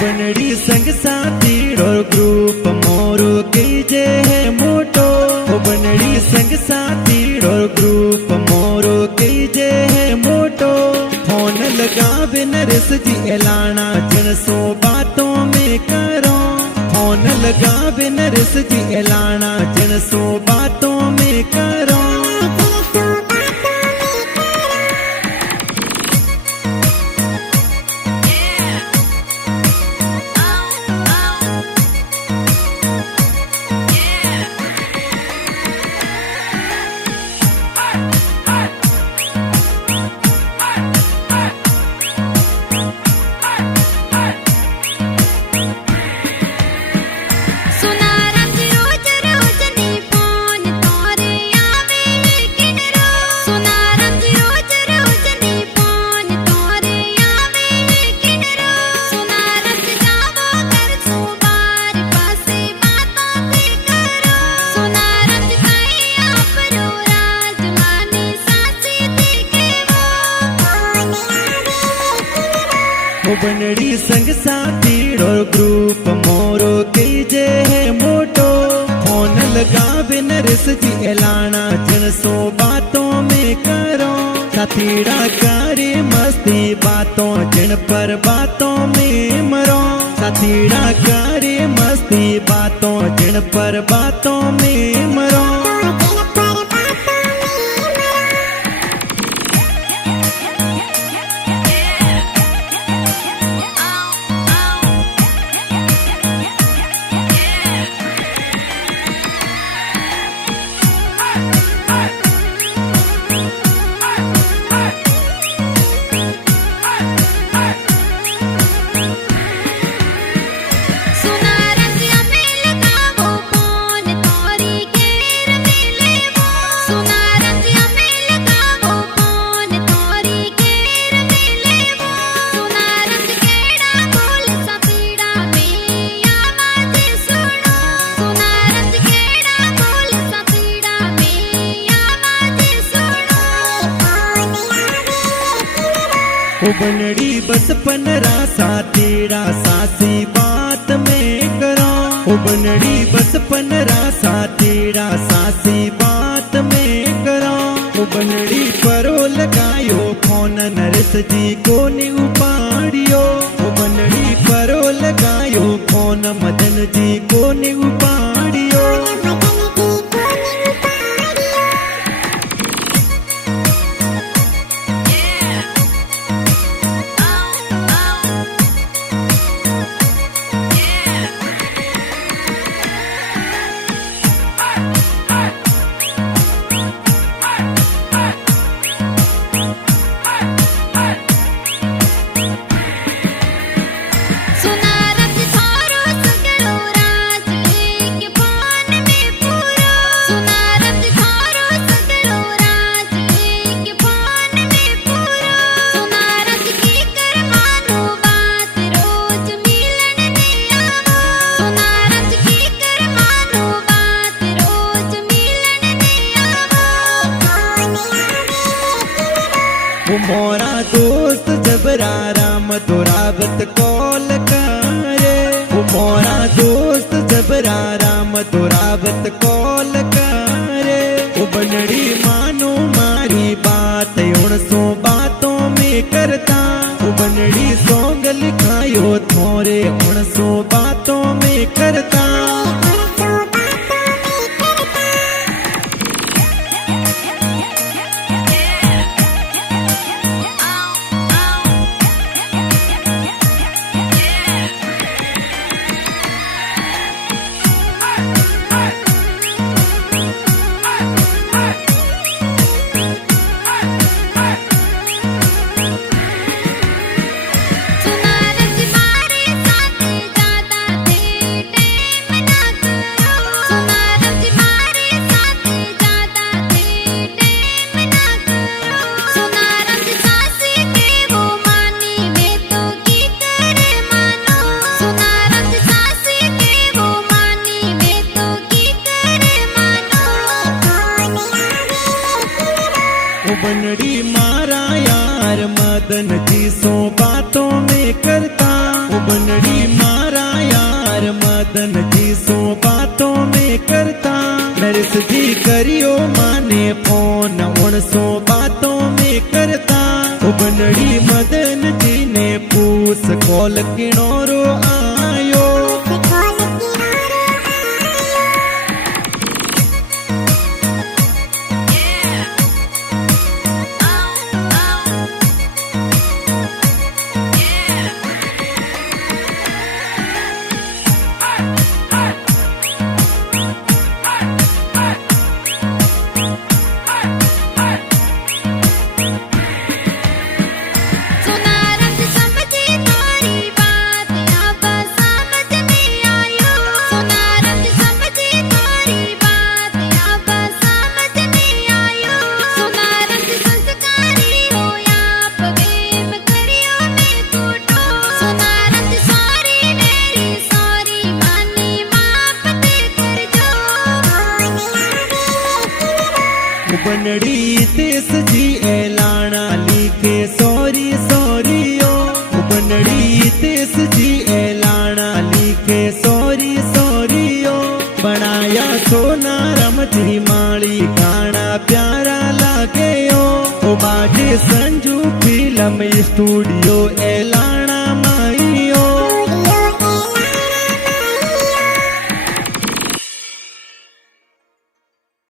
बनड़ी संग साथी और ग्रुप मोरो कीजे है मोटो। बनड़ी संग साथी और ग्रुप मोरो कीजे है मोटो। फोन लगा बिन रस जी एलाना जनसो बातों में करो। फोन लगा बिन रस जी एलाना जनसो बातों में करो। बनड़ी संग साथी और ग्रुप मोरो कीजे है मोटो। फोन लगा बिन रस जी एलाना जनसो बातों में करो। साथीड़ा करे मस्ती बातों जिन पर बातों में मरो। साथीड़ा करे मस्ती बातों जिन पर बातों में मरो। बनड़ी बस पनरा साथीड़ा सासी बात में करो। बनड़ी बस पनरा साथीड़ा सासी बात में करो। बनड़ी परो लगायो फोन नरस जी को ने उपाड़ियो। बनड़ी परो लगायो फोन मदन जी को ने उपाड़ियो। मोरा दोस्त जबरा राम दुरावत कॉल करे। मोरा दोस्त जबरा राम दुरावत कॉल करे। बनड़ी मानो मारी बात उनसो बातों में करता। बनड़ी सॉन्ग लिखायो थोरे उनसो बातों में करता। बनड़ी मारा यार मदन जी सो बातों में करता। बनड़ी जी सो बातों में करता नरेश जी करियो माने फोन उनसो बातों में करता बनड़ी मदन जी ने पूछ कॉल किनोरो आयो बनड़ी तेस जी एलाना लिखे सॉरी सॉरी ओ बनड़ी तेस जी एलाना लिखे सॉरी सॉरी ओ बनाया सोना रमजी माली गाना प्यारा लागे ओ बाजे संजू फिल्म स्टूडियो एलाना